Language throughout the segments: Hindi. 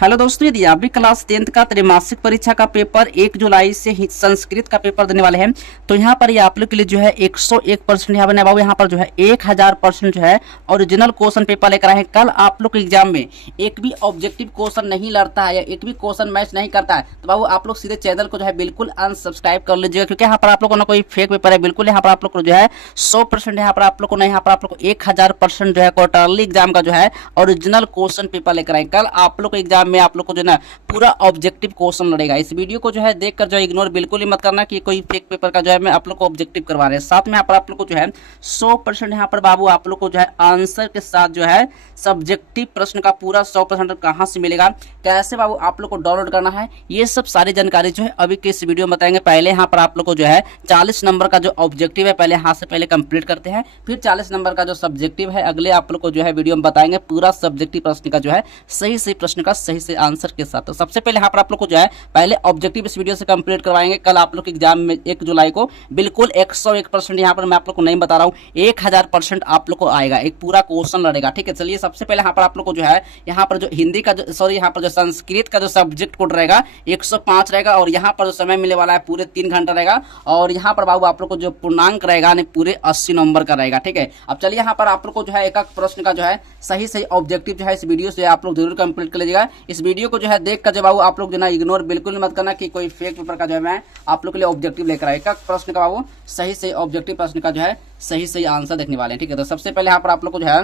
हेलो दोस्तों, यदि आप भी क्लास 10th का त्रैमासिक परीक्षा का पेपर 1 जुलाई से ही संस्कृत का पेपर देने वाले हैं, तो यहाँ पर ये आप लोग के लिए जो है 101% यहाँ बने बाबू, यहाँ पर जो है 1000% जो है ओरिजिनल क्वेश्चन पेपर लेकर आए हैं। कल आप लोग के एग्जाम में एक भी ऑब्जेक्टिव क्वेश्चन नहीं लड़ता है या एक भी क्वेश्चन मैच नहीं करता है तो बाबू आप लोग सीधे चैनल को जो है बिल्कुल अनसब्सक्राइब कर लीजिएगा, क्योंकि यहाँ पर आप लोग को ना कोई फेक पेपर है, बिल्कुल यहाँ पर आप लोग को जो है 100% यहाँ पर आप लोग को नहीं, यहाँ पर आप लोग को 1000% जो है क्वार्टरली एग्जाम का जो है ओरिजिनल क्वेश्चन पेपर लेकर आए। कल आप लोग को एग्जाम में आप लोग को जो ना पूरा ऑब्जेक्टिव क्वेश्चन लड़ेगा। इस वीडियो को जो है देखकर जो है इग्नोर बिल्कुल ही मत करना कि कोई फेक पेपर का जो है मैं आप लोग को ऑब्जेक्टिव करवा रहे हैं। साथ में यहाँ पर आप लोग को जो है 100% यहाँ पर बाबू आप लोग को जो है आंसर के साथ जो है सब्जेक्टिव प्रश्न का पूरा 100% कहाँ से मिलेगा, कैसे बाबू आप लोग को डाउनलोड करना है, ये सब सारी जानकारी जो है अभी के इस वीडियो में बताएंगे। पहले यहाँ पर आप लोग को जो है 40 नंबर का जो ऑब्जेक्टिव है पहले यहाँ से पहले कंप्लीट करते हैं, फिर 40 नंबर का जो सब्जेक्टिव है अगले आप लोग को जो है वीडियो में बताएंगे पूरा सब्जेक्टिव प्रश्न का जो है सही प्रश्न का सही आंसर के साथ। तो सबसे पहले यहाँ पर आप लोग को जो है पहले ऑब्जेक्टिव इस वीडियो से कंप्लीट करवाएंगे। कल आप लोग के एग्जाम में 1 जुलाई को बिल्कुल 101% यहाँ पर मैं आप लोग को नहीं बता रहा हूँ, 1000% आप लोग को आएगा, एक पूरा क्वेश्चन लड़ेगा। ठीक है, चलिए सबसे पहले यहाँ पर आप लोग को जो है यहाँ पर जो हिंदी का जो यहाँ पर जो संस्कृत का जो सब्जेक्ट कोड रहेगा 105 रहेगा और यहाँ पर जो समय मिलने वाला है पूरे 3 घंटा रहेगा और यहाँ पर बाबू आप लोग को जो पूर्णांक रहेगा यानी पूरे 80 नंबर का रहेगा। ठीक है, अब चलिए यहाँ पर आप लोग को जो है एक प्रश्न का जो है सही ऑब्जेक्टिव जो है इस वीडियो से आप लोग जरूर कंप्लीट कर लीजिएगा। इस वीडियो को जो है देख कर जब बाबू आप लोग जो ना इग्नोर बिल्कुल मत करना कि कोई फेक पेपर का जो है मैं आप लोग के लिए ऑब्जेक्टिव लेकर आया। एक प्रश्न का बाबू सही ऑब्जेक्टिव प्रश्न का जो है सही आंसर देखने वाले हैं। ठीक है, तो सबसे पहले यहाँ पर आप लोग को जो है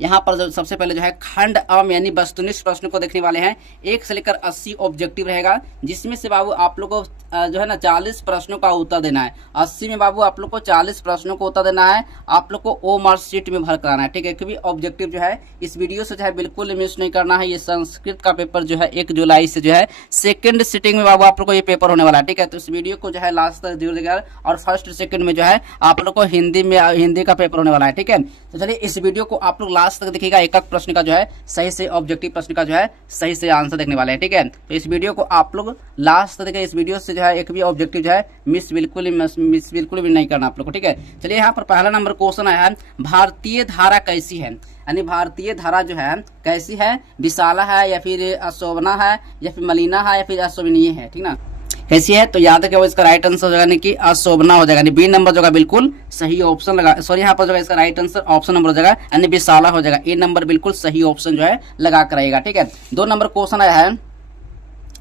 यहाँ पर जो सबसे पहले जो है खंड अम यानी वस्तुनिष्ठ प्रश्न को देखने वाले हैं। 1 से लेकर 80 ऑब्जेक्टिव रहेगा, जिसमें से बाबू आप लोग को जो है ना 40 प्रश्नों का उत्तर देना है। 80 में बाबू आप लोग को 40 प्रश्नों को उत्तर देना है, आप लोग को ओ मार्क शीट में भर कराना है। ठीक है, क्योंकि ऑब्जेक्टिव जो है इस वीडियो से जो है बिल्कुल मिस नहीं करना है। ये संस्कृत का पेपर जो है 1 जुलाई से जो है सेकेंड सिटिंग में बाबू आप लोग को ये पेपर होने वाला है। ठीक है, तो इस वीडियो को जो है लास्ट तक जरूर देखिएगा और फर्स्ट सेकंड में जो है आप लोग को हिंदी का पेपर होने वाला है। ठीक है, तो चलिए इस वीडियो को आप लोग लास्ट तक देखिएगा, एक प्रश्न का जो है सही ऑब्जेक्टिव प्रश्न का जो है सही आंसर देखने वाले हैं। ठीक है, तो इस वीडियो को आप लोग लास्ट तक देखिए, इस वीडियो से जो है एक भी ऑब्जेक्टिव जो है मिस बिल्कुल भी नहीं करना आप लोग को। ठीक है, चलिए यहाँ पर पहला नंबर क्वेश्चन आया है, भारतीय धारा कैसी है, यानी भारतीय धारा जो है कैसी है, विशाला है या फिर अशोभना है या फिर मलिना है या फिर अशोभनीय है। ठीक ना, कैसी है, तो याद रखिए इसका राइट आंसर हो जाएगा कि अशोभना हो जाएगा, यानी बी नंबर जो है बिल्कुल सही ऑप्शन लगा, सॉरी यहाँ पर जो है इसका राइट आंसर ऑप्शन नंबर हो जाएगा यानी विशाला हो जाएगा, ए नंबर बिल्कुल सही ऑप्शन जो है लगा कर आएगा। ठीक है, 2 नंबर क्वेश्चन आया है,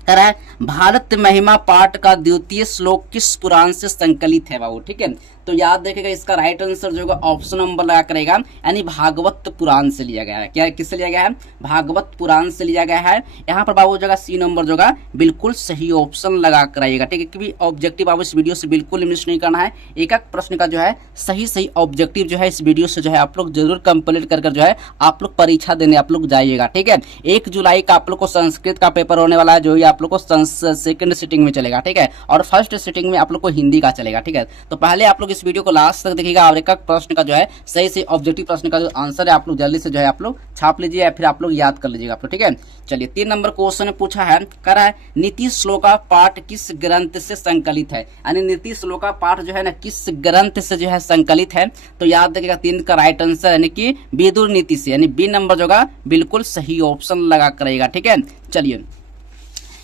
कह रहा है भारत महिमा पाठ का द्वितीय श्लोक किस पुराण से संकलित है बाबू। ठीक है, तो याद रखिएगा इसका राइट आंसर जो होगा ऑप्शन नंबर लगा करेगा यानी भागवत पुराण से लिया गया है। क्या किससे लिया गया है, भागवत पुराण से लिया गया है। यहाँ पर बाबू जगह सी नंबर जो होगा बिल्कुल सही ऑप्शन लगा कराइएगा। ठीक है, क्योंकि ऑब्जेक्टिव बाबू इस वीडियो से बिल्कुल मिस नहीं करना है, एक प्रश्न का जो है सही ऑब्जेक्टिव जो है इस वीडियो से जो है आप लोग जरूर कंप्लीट कर जो है आप लोग परीक्षा देने आप लोग जाइएगा। ठीक है, 1 जुलाई का आप लोग को संस्कृत का पेपर होने वाला है, जो ही आप लोग को सेकंड सिटिंग में चलेगा। ठीक है, और फर्स्ट सिटिंग में आप लोग को हिंदी का चलेगा। ठीक है, तो पहले आप लोग इस वीडियो को लास्ट तक देखिएगा और एक प्रश्न का जो है सही ऑब्जेक्टिव प्रश्न का जो आंसर है आप लोग जल्दी से जो है आप लोग छाप लीजिए या फिर आप लोग याद कर लीजिएगा आप लोग। ठीक है, चलिए 3 नंबर क्वेश्चन पूछा है, कह रहा है नीति श्लोका पाठ किस ग्रंथ से संकलित है, यानी नीति श्लोका पाठ जो है ना किस ग्रंथ से जो है संकलित है, तो याद रखिएगा 3 का राइट आंसर यानी कि विदुर नीति से, यानी बी नंबर जो होगा बिल्कुल सही ऑप्शन लगा करेगा। ठीक है, चलिए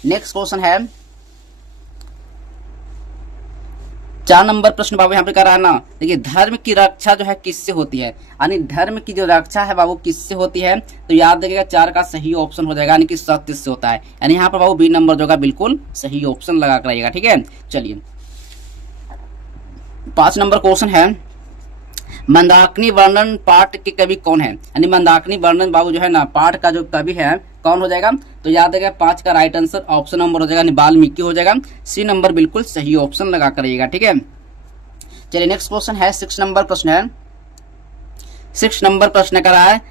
नेक्स्ट क्वेश्चन है 4 नंबर प्रश्न बाबू यहाँ पे कर रहा है ना, देखिए धर्म की रक्षा जो है किससे होती है, यानी धर्म की जो रक्षा है बाबू किससे होती है, तो याद रखिएगा 4 का सही ऑप्शन हो जाएगा यानी कि सत्य से होता है, यानी यहाँ पर बाबू बी नंबर जो होगा बिल्कुल सही ऑप्शन लगा कर आइएगा। ठीक है, चलिए 5 नंबर क्वेश्चन है, मंदाकिनी वर्णन पाठ के कवि कौन है, यानी मंदाकिनी वर्णन बाबू जो है ना पाठ का जो कवि है कौन हो जाएगा, तो याद रखिएगा 5 का राइट आंसर ऑप्शन नंबर हो जाएगा यानी वाल्मीकि हो जाएगा, सी नंबर बिल्कुल सही ऑप्शन लगा करिएगा। ठीक है, चलिए नेक्स्ट क्वेश्चन है 6 नंबर प्रश्न है, 6 नंबर प्रश्न करा है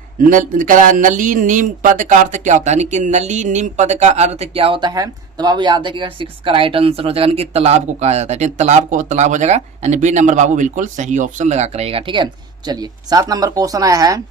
नली नीम पद का अर्थ क्या होता है, यानी कि नली नीम पद का अर्थ क्या होता है, तो बाबू याद रखिएगा 6 का राइट आंसर हो जाएगा कि तालाब को कहा जाता है, तालाब को तालाब हो जाएगा यानी बी नंबर बाबू बिल्कुल सही ऑप्शन लगा करेगा। ठीक है, चलिए 7 नंबर क्वेश्चन आया है,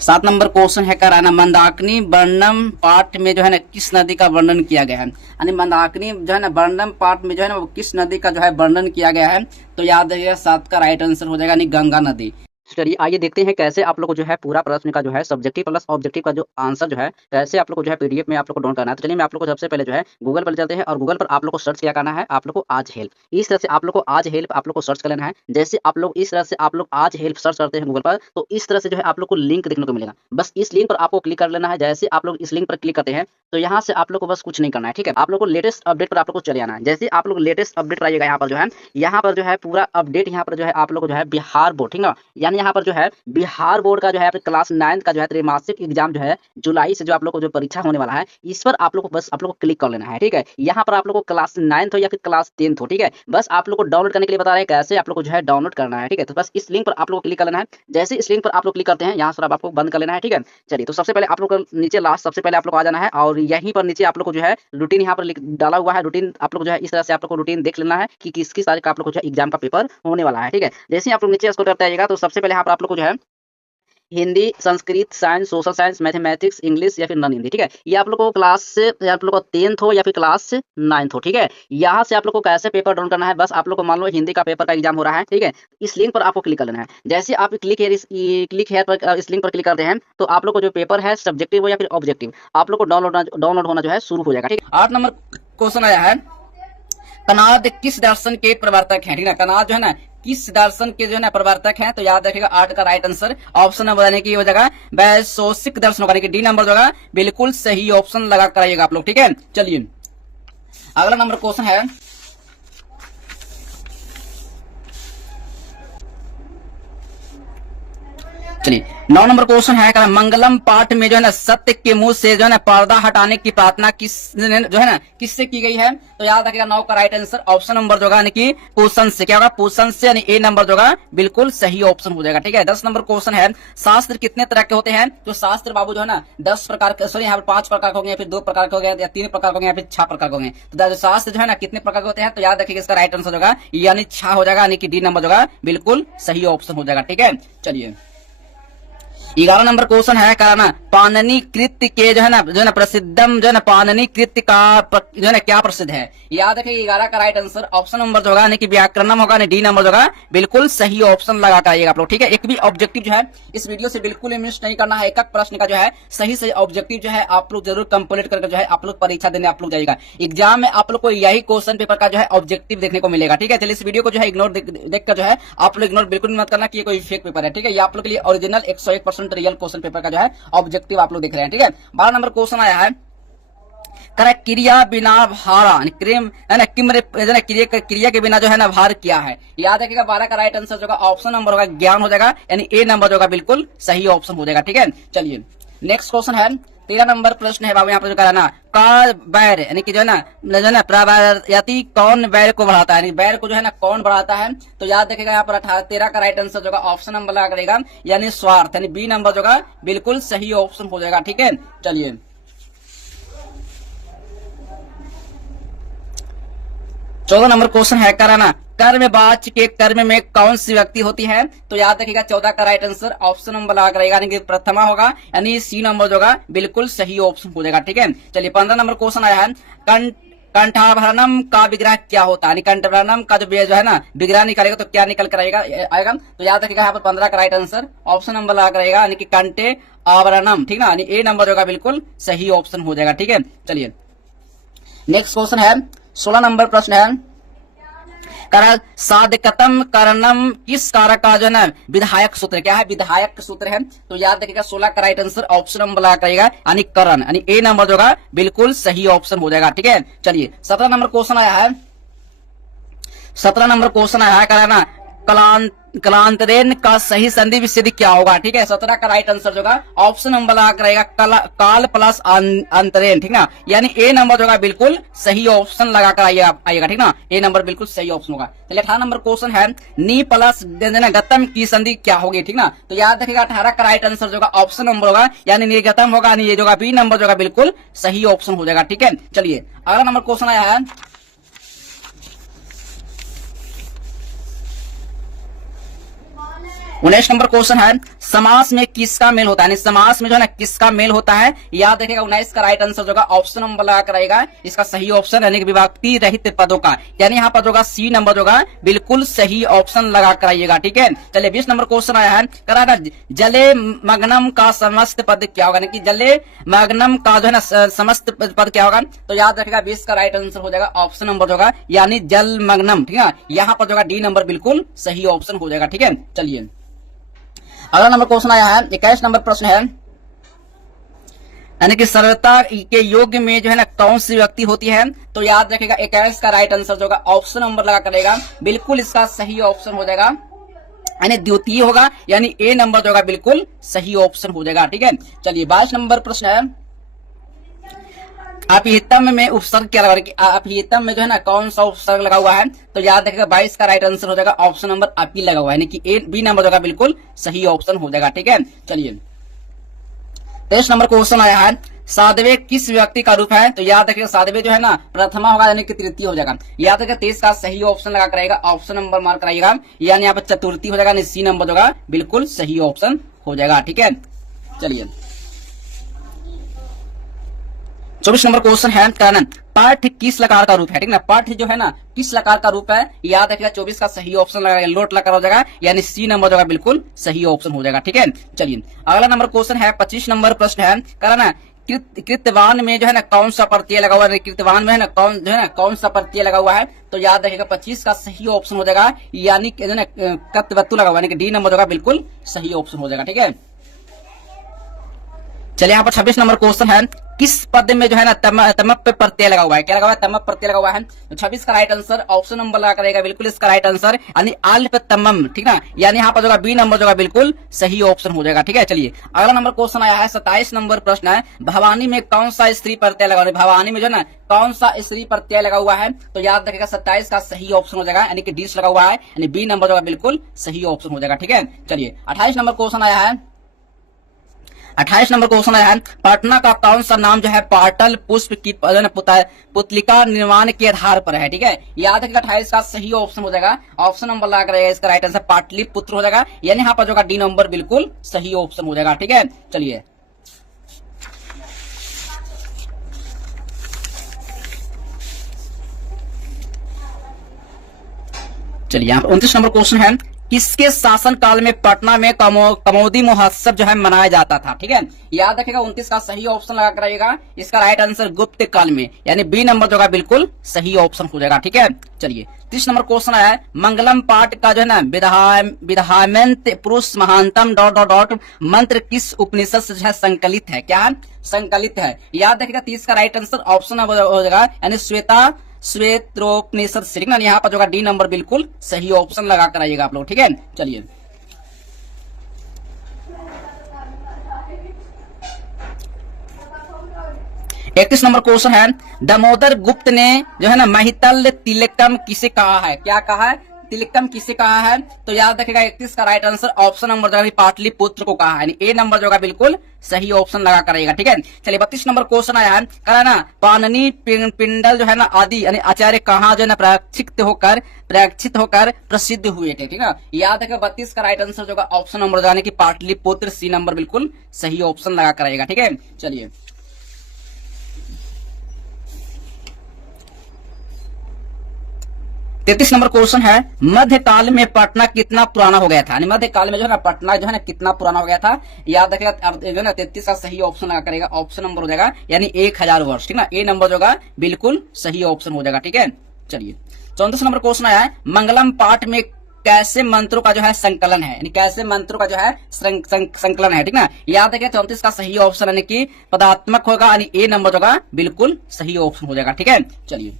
7 नंबर क्वेश्चन है कराना मंदाकिनी वर्णम पाठ में जो है ना किस नदी का वर्णन किया गया है, यानी मंदाकिनी जो है ना वर्णम पाठ में जो है ना वो किस नदी का जो है वर्णन किया गया है, तो याद रखिएगा 7 का राइट आंसर हो जाएगा यानी गंगा नदी। चलिए आइए देखते हैं कैसे आप लोग को जो है पूरा प्रश्न का जो है सब्जेक्टिव प्लस ऑब्जेक्टिव का जो आंसर जो है कैसे आप लोग को जो है पीडीएफ में आप लोग को डाउनलोड करना है। तो चलिए मैं आप लोग को सबसे पहले जो है गूगल पर चलते हैं और गूगल पर आप लोग को सर्च क्या करना है, आप लोग को आज हेल्प। इस तरह से आप लोग को आज हेल्प आप लोग को सर्च कर लेना है। जैसे आप लोग इस तरह से आप लोग आज हेल्प सर्च करते हैं गूगल पर, तो इस तरह से जो है आप लोग को लिंक देखने को मिलेगा। बस इस लिंक पर आपको क्लिक कर लेना है। जैसे आप लोग इस लिंक पर क्लिक करते हैं तो यहाँ से आप लोग को बस कुछ नहीं करना है, ठीक है। आप लोग को लेटेस्ट अपडेट पर आप लोग को चले आना है। जैसे आप लोग लेटेस्ट अपडेट पर आइएगा, यहाँ पर जो है पूरा अपडेट यहाँ पर जो है आप लोग को जो है बिहार बोर्ड, ठीक ना, यानी यहाँ पर जो है बिहार बोर्ड का जो है क्लास 9 का जो है त्रैमासिक एग्जाम जो है जुलाई से जो आप लोग को जो परीक्षा होने वाला है, इस पर आप लोग को बस आप लोग को क्लिक कर लेना है, ठीक है। यहाँ पर आप लोग को क्लास 9 हो या फिर क्लास 10 हो, ठीक है। बस आप लोग को डाउनलोड करने के लिए बता रहे हैं कैसे आप लोग को जो है डाउनलोड करना है, ठीक है। तो बस इस लिंक पर आप लोग को क्लिक कर लेना है। जैसे इस लिंक पर आप लोग क्लिक करते हैं, यहाँ से आपको बंद कर लेना है, ठीक है। चलिए तो सबसे पहले आप लोग को नीचे लास्ट सबसे पहले आप लोग आ जाना है और यहीं पर नीचे आप लोग को जो है रूटीन यहाँ पर डाला हुआ है। रूटीन आप लोग जो है इस तरह से आप लोग को रूटीन देख लेना है कि किस किस तारीख का आप लोग को जो है एग्जाम का पेपर होने वाला है, ठीक है। जैसे आप लोग नीचे स्क्रॉल करते आइएगा तो सबसे पहले यहाँ पर आप लोग को जो है Hindi, Sanskrit, science, social science, mathematics, English या फिर नॉन हिंदी, ठीक है। ये आप लोग को क्लास से आप लोग को 10th हो या फिर क्लास 9th हो, ठीक है। यहाँ से आप लोग को कैसे पेपर डाउन करना है, बस आप लोग को मान लो हिंदी का पेपर का एग्जाम हो रहा है, ठीक है। इस लिंक पर आपको क्लिक कर लेना है। जैसे आप क्लिक हेयर पर इस लिंक पर क्लिक करते हैं तो आप लोग को जो पेपर है सब्जेक्टिव हो या फिर ऑब्जेक्टिव आप लोग को डाउनलोड होना जो है शुरू हो जाएगा, ठीक है। 8 नंबर क्वेश्चन आया है, कनाद किस दर्शन के प्रवर्तक हैं, ठीक है। कनाद जो है ना किस दर्शन के जो है ना प्रवर्तक हैं, तो याद रखिएगा 8 का राइट आंसर ऑप्शन नंबर बताने की हो जाएगा वैशेषिक दर्शन होगा, डी नंबर जो होगा बिल्कुल सही ऑप्शन लगा कराइएगा आप लोग, ठीक है। चलिए अगला नंबर क्वेश्चन है, चलिए 9 नंबर क्वेश्चन है, मंगलम पाठ में जो है ना सत्य के मुंह से जो है ना पर्दा हटाने की प्रार्थना किस जो है ना किससे की गई है, तो याद रखिएगा 9 का राइट आंसर ऑप्शन नंबर जो होगा यानी कि पूषण से, क्या होगा पूषण से, यानी ए नंबर जो होगा बिल्कुल सही ऑप्शन हो जाएगा, ठीक है। 10 नंबर क्वेश्चन है, शास्त्र कितने तरह के होते हैं, तो शास्त्र बाबू जो है ना 10 प्रकार के, सॉरी यहाँ पर 5 प्रकार के हो गए या फिर 2 प्रकार के हो गए या 3 प्रकार के हो गए या फिर 6 प्रकार के हो गए। तो शास्त्र जो है ना कितने प्रकार के होते हैं, तो याद रखिएगा इसका राइट आंसर होगा यानी 6 हो जाएगा, यानी कि डी नंबर जो होगा बिल्कुल सही ऑप्शन हो जाएगा, ठीक है। चलिए 11 नंबर क्वेश्चन है, कराना पाणिनि कृत्य के जो है ना प्रसिद्धम जो है ना पाणिनि कृत्य का जो है ना क्या प्रसिद्ध है, याद रखिए 11 का राइट आंसर ऑप्शन नंबर जो होगा यानी कि व्याकरणम होगा, डी नंबर जो होगा बिल्कुल सही ऑप्शन लगा कराइएगा आप लोग, ठीक है। एक भी ऑब्जेक्टिव जो है इस वीडियो से बिल्कुल मिस नहीं करना है, एक एक प्रश्न का जो है सही से ऑब्जेक्टिव जो है आप लोग जरूर कंप्लीट करके जो है आप लोग परीक्षा देने आप लोग जाइएगा। एग्जाम में आप लोग को यही क्वेश्चन पेपर का जो है ऑब्जेक्टिव देखने को मिलेगा, ठीक है। चलिए इस वीडियो को जो है इग्नोर देखकर जो है आप लोग इग्नोर बिल्कुल मत करना कि ये कोई फेक पेपर है, ठीक है। ये आप लोग के लिए ओरिजिनल 101% रियल क्वेश्चन पेपर का जो है ऑब्जेक्टिव आप लोग देख रहे हैं, ठीक है। 12 नंबर क्वेश्चन आया है, क्रिया बिना भारा क्रिम है ना क्रिया के बिना जो है ना भार किया है, याद रखिएगा 12 का राइट आंसर जो होगा ऑप्शन नंबर होगा ज्ञान हो जाएगा, यानी ए नंबर जो होगा बिल्कुल सही ऑप्शन हो जाएगा, ठीक है। चलिए नेक्स्ट क्वेश्चन है, 13 नंबर प्रश्न है बाबू यहाँ पर जो कराना का बैर यानी कि जो है ना प्रवायति कौन बैर को बढ़ाता है, बैर को जो है ना कौन बढ़ाता है, तो याद रखिएगा यहाँ पर 13 का राइट आंसर जो होगा ऑप्शन नंबर लगा करेगा यानी स्वार्थ, यानी बी नंबर जो होगा बिल्कुल सही ऑप्शन हो जाएगा, ठीक है। चलिए 14 नंबर क्वेश्चन है, कराना कर्मवाच्य के कर्म में कौन सी व्यक्ति होती है, तो याद रखिएगा 14 का राइट आंसर ऑप्शन नंबर लगा करेगा यानी कि प्रथमा होगा, यानी सी नंबर जो होगा बिल्कुल सही ऑप्शन हो जाएगा, ठीक है। चलिए 15 नंबर क्वेश्चन आया है, कंठाभरणम का विग्रह क्या होता है, कंठाभरणम का जो है ना विग्रह निकालेगा तो क्या निकल कर आएगा, तो याद रखिएगा यहाँ पर 15 का राइट आंसर ऑप्शन नंबर लगा करेगा यानी कि कंठे आवरणम, ठीक ना, यानी ए नंबर जो होगा बिल्कुल सही ऑप्शन हो जाएगा, ठीक है। चलिए नेक्स्ट क्वेश्चन है, 16 नंबर प्रश्न है, साधकतम कारणम किस कारक का जो है ना विधायक सूत्र, क्या है विधायक सूत्र है, तो याद रखिएगा 16 का राइट आंसर ऑप्शन नंबर लगा करेगा यानी करण, यानी ए नंबर जो होगा बिल्कुल सही ऑप्शन हो जाएगा, ठीक है। चलिए 17 नंबर क्वेश्चन आया है, 17 नंबर क्वेश्चन आया है, कराना कलांतरेन का सही संधि विच्छेद क्या होगा, ठीक है। 17 का राइट आंसर जो होगा ऑप्शन नंबर लगा रहेगा काल प्लस अंतरेन, ठीक ना, यानी ए नंबर जो होगा बिल्कुल सही ऑप्शन लगा कर आइएगा, ठीक ना, ए नंबर बिल्कुल सही ऑप्शन होगा। चलिए 18 नंबर क्वेश्चन है, नी प्लस गतम की संधि क्या होगी, ठीक ना, तो याद रखिएगा 18 का राइट आंसर जो होगा ऑप्शन नंबर होगा यानी निर्गतम होगा, यानी ये जो होगा बी नंबर जो होगा बिल्कुल सही ऑप्शन हो जाएगा, ठीक है। चलिए अगला नंबर क्वेश्चन आया है, 19 नंबर क्वेश्चन है, समास में किसका मेल होता है, यानी समास में जो है ना किसका मेल होता है। याद रखिएगा 19 का राइट आंसर जो ऑप्शन नंबर लगा कर आएगा, इसका सही ऑप्शन यानी कि विभक्ति रहित पदों का, यानी यहाँ पर जो सी नंबर जो बिल्कुल सही ऑप्शन लगा कर आइएगा। ठीक है, चलिए 20 नंबर क्वेश्चन आया है, करा ना जले मग्नम का समस्त पद क्या होगा, कि जले मग्नम का जो है ना समस्त पद क्या होगा। तो याद रखिएगा 20 का राइट आंसर हो जाएगा ऑप्शन नंबर जो यानी जल मग्नम। ठीक है, यहाँ पर जो डी नंबर बिल्कुल सही ऑप्शन हो जाएगा। ठीक है, चलिए अगला नंबर क्वेश्चन आया है, 21 नंबर प्रश्न है, यानी कि सरलता के योग में जो है ना कौन सी व्यक्ति होती है। तो याद रखिएगा 21 का राइट आंसर जो ऑप्शन नंबर लगा करेगा, बिल्कुल इसका सही ऑप्शन हो जाएगा, यानी द्वितीय होगा, यानी ए नंबर जो बिल्कुल सही ऑप्शन हो जाएगा। ठीक है, चलिए 22 नंबर प्रश्न है, अपिहितम में उपसर्ग क्या लगा, अपिहितम में जो है ना कौन सा उपसर्ग लगा हुआ है। तो याद रखिएगा 22 का राइट आंसर हो जाएगा ऑप्शन नंबर अपी लगा हुआ है, यानी कि ए बी नंबर जो बिल्कुल सही ऑप्शन हो जाएगा। ठीक है, चलिए 23 नंबर क्वेश्चन आया है, साधवे किस व्यक्ति का रूप है। तो याद रखिएगा साधवे जो है ना प्रथमा होगा, यानी कि तृतीय हो जाएगा। याद रखिएगा 23 का सही ऑप्शन लगा कराएगा, ऑप्शन नंबर मार्क कराइएगा, यानी यहाँ पर चतुर्थी हो जाएगा, सी नंबर जो बिल्कुल सही ऑप्शन हो जाएगा। ठीक है, चलिए 24 नंबर क्वेश्चन है, कारण पाठ किस लकार का रूप है। ठीक ना, पाठ जो है ना किस लकार का रूप है। याद रखिएगा 24 का सही ऑप्शन लगाएगा लोट लकार हो जाएगा, यानी सी नंबर जो बिल्कुल सही ऑप्शन हो जाएगा। ठीक है, चलिए अगला नंबर क्वेश्चन है, 25 नंबर प्रश्न है, कारण कृतवान में जो है ना कौन सा प्रत्यय लगा हुआ है, कृतवान में है ना कौन सा प्रत्यय लगा हुआ है। तो याद रखिएगा 25 का सही ऑप्शन हो जाएगा, यानी कृतवतु लगा हुआ है, डी नंबर जो बिल्कुल सही ऑप्शन हो जाएगा। ठीक है, चलिए यहाँ पर 26 नंबर क्वेश्चन है, किस पद में जो है ना तमप प्रत्यय लगा हुआ है, क्या लगा हुआ है, तमप प्रत्यय लगा हुआ है। तो 26 का राइट आंसर ऑप्शन नंबर लगा करेगा, बिल्कुल इसका राइट आंसर यानी अल्प तमम। ठीक ना, यानी यहाँ पर जो बी नंबर जो बिल्कुल सही ऑप्शन हो जाएगा। ठीक है, चलिए अगला नंबर क्वेश्चन आया है, 27 नंबर प्रश्न है, भवानी में कौन सा स्त्री प्रत्यय लगा हुआ है, भवानी में जो है ना कौन सा स्त्री प्रत्यय लगा हुआ है। तो याद रखिएगा 27 का सही ऑप्शन हो जाएगा, यानी कि डिस लगा हुआ है, यानी बी नंबर जो बिल्कुल सही ऑप्शन हो जाएगा। ठीक है, चलिए 28 नंबर क्वेश्चन आया है, 28 नंबर क्वेश्चन है, पटना का कौन सा नाम जो है पाटल पुष्प की पुतलिका निर्माण के आधार पर है। ठीक है, याद रखिएगा 28 का सही ऑप्शन हो जाएगा, ऑप्शन नंबर लगा रहेगा, इसका राइट आंसर पाटलिपुत्र हो जाएगा, यानी यहाँ पर जो डी नंबर बिल्कुल सही ऑप्शन हो जाएगा। ठीक है, चलिए यहाँ पर 29 नंबर क्वेश्चन है, किसके शासन काल में पटना में कमोदी महोत्सव जो है मनाया जाता था। ठीक है, याद रखिएगा 29 का सही ऑप्शन लगा कराइएगा, इसका राइट आंसर गुप्त काल में, यानी बी नंबर जो बिल्कुल सही ऑप्शन हो जाएगा। ठीक है, चलिए 30 नंबर क्वेश्चन आया है, मंगलम पाठ का जो है ना विधायमंत पुरुष महानतम ... मंत्र किस उपनिषद से जो है संकलित है, क्या संकलित है। याद रखिएगा 30 का राइट आंसर ऑप्शन नंबर हो जाएगा, यानी श्वेतोपनिषद से। ठीक ना, यहाँ पर जो डी नंबर बिल्कुल सही ऑप्शन लगा कर आइएगा आप लोग। ठीक है, चलिए 31 नंबर क्वेश्चन है, दामोदर गुप्त ने जो है ना महितल तिलकम किसे कहा है, क्या कहा है, तिलकम किसे कहा है। तो याद रखिएगा 31 का राइट आंसर ऑप्शन नंबर जो पाटलिपुत्र को कहा है, यानी ए नंबर जो बिल्कुल सही ऑप्शन लगा करेगा। ठीक है, चलिए 32 नंबर क्वेश्चन आया है, कहा ना पाणिनि पिंडल जो है ना आदि यानी आचार्य कहाँ जो है ना प्रशिक्षित होकर प्रसिद्ध हुए थे। ठीक है, याद रखिएगा 32 का राइट आंसर जो ऑप्शन नंबर जो कि पाटलिपुत्र, सी नंबर बिल्कुल सही ऑप्शन लगा करेगा। ठीक है, चलिए 33 नंबर क्वेश्चन है, मध्यकाल में पटना कितना पुराना हो गया था, यानी मध्यकाल में जो है ना पटना जो है ना कितना पुराना हो गया था। याद रखिएगा जो है ना 33 का सही ऑप्शन लगा करेगा, ऑप्शन नंबर हो जाएगा यानी 1000 वर्ष। ठीक ना, ए नंबर जो बिल्कुल सही ऑप्शन हो जाएगा। ठीक है, चलिए 34 नंबर क्वेश्चन आया है, मंगलम पाठ में कैसे मंत्रों का जो है संकलन है, यानी कैसे मंत्रों का जो है संकलन है। ठीक ना, याद रखिए 34 का सही ऑप्शन यानी कि पदात्मक होगा, यानी ए नंबर जो बिल्कुल सही ऑप्शन हो जाएगा। ठीक है, चलिए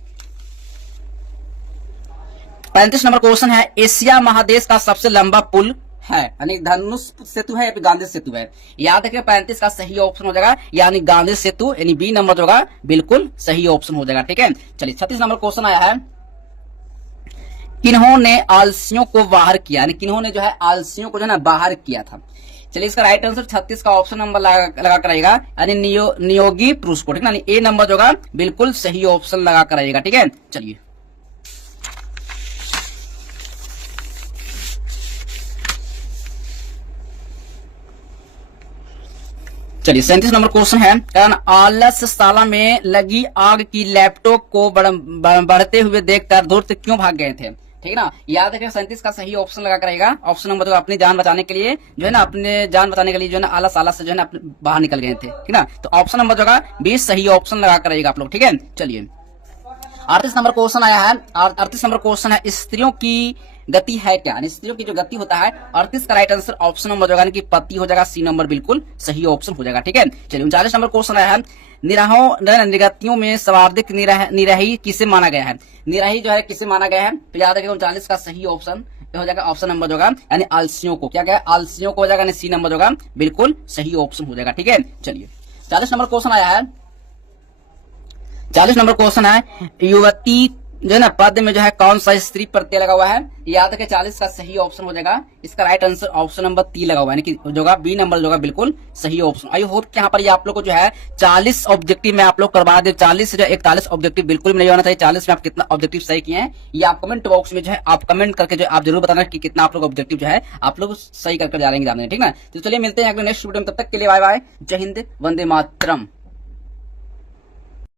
35 नंबर क्वेश्चन है, एशिया महादेश का सबसे लंबा पुल है, यानी धनुष सेतु है या फिर गांधी सेतु है। याद रखिए 35 का सही ऑप्शन हो जाएगा, यानी गांधी सेतु, यानी बी नंबर जो बिल्कुल सही ऑप्शन हो जाएगा। ठीक है, चलिए 36 नंबर क्वेश्चन आया है, किन्होंने आलसियों को बाहर किया, यानी किन्होंने जो है आलसियों को जो है ना बाहर किया था। चलिए इसका राइट आंसर 36 का ऑप्शन नंबर लगा कर आएगा, यानी नियोगी पुरुष को। ठीक ना, ए नंबर जो बिल्कुल सही ऑप्शन लगा कर आएगा। ठीक है, चलिए चलिए 37 नंबर क्वेश्चन है, कारण आलसशाला में लगी आग की लैपटॉप को बढ़ते हुए देखकर धूर्त क्यों भाग गए थे। ठीक है ना, याद रखिए 37 का सही ऑप्शन लगा कर रहेगा। ऑप्शन नंबर 2 अपनी जान बचाने के लिए जो है ना, अपने जान बचाने के लिए जो है ना आलसशाला से जो है ना बाहर निकल गए थे। ठीक ना, तो ऑप्शन नंबर जो 20 सही ऑप्शन लगा कर रहेगा आप लोग। ठीक है, चलिए 38 नंबर क्वेश्चन आया है। 38 नंबर क्वेश्चन है, स्त्रियों की गति है क्या। स्त्रियों की जो गति होता है 38 का राइट आंसर ऑप्शन नंबर जो है पति हो जाएगा, सी नंबर बिल्कुल सही ऑप्शन हो जाएगा। ठीक है, चलिए 39 नंबर क्वेश्चन आया है, निर्गतियों में सर्वाधिक निराही किसे माना गया है। निराही जो है किसे माना गया है, तो याद रखिए 39 का सही ऑप्शन हो जाएगा ऑप्शन नंबर जो यानी आलसियों को, क्या क्या आलसियों को हो जाएगा, सी नंबर जो बिल्कुल सही ऑप्शन हो जाएगा। ठीक है, चलिए 40 नंबर क्वेश्चन आया है। 40 नंबर क्वेश्चन है, युवती जो है ना पद में जो है कौन सा स्त्री प्रत्यय लगा हुआ है। याद रखें 40 का सही ऑप्शन हो जाएगा, इसका राइट आंसर ऑप्शन नंबर 3 लगा हुआ है, यानी कि जो बी नंबर जो बिल्कुल सही ऑप्शन। आई होप कि यहाँ पर ये आप लोग को जो है 40 ऑब्जेक्टिव में आप लोग करवा दे। 40 से जो 41 ऑब्जेक्टिव बिल्कुल भी नहीं होना चाहिए। 40 में आप कितना ऑब्जेक्टिव सही किए हैं ये आप कमेंट बॉक्स में जो है आप कमेंट करके जो आप जरूर बताना कि कितना आप लोग ऑब्जेक्टिव जो है आप लोग सही करके जा रहे हैं। ठीक ना, तो चलिए मिलते हैं अगले नेक्स्ट वीडियो में, तब तक के लिए बाय बाय, जय हिंद, वंदे मातरम।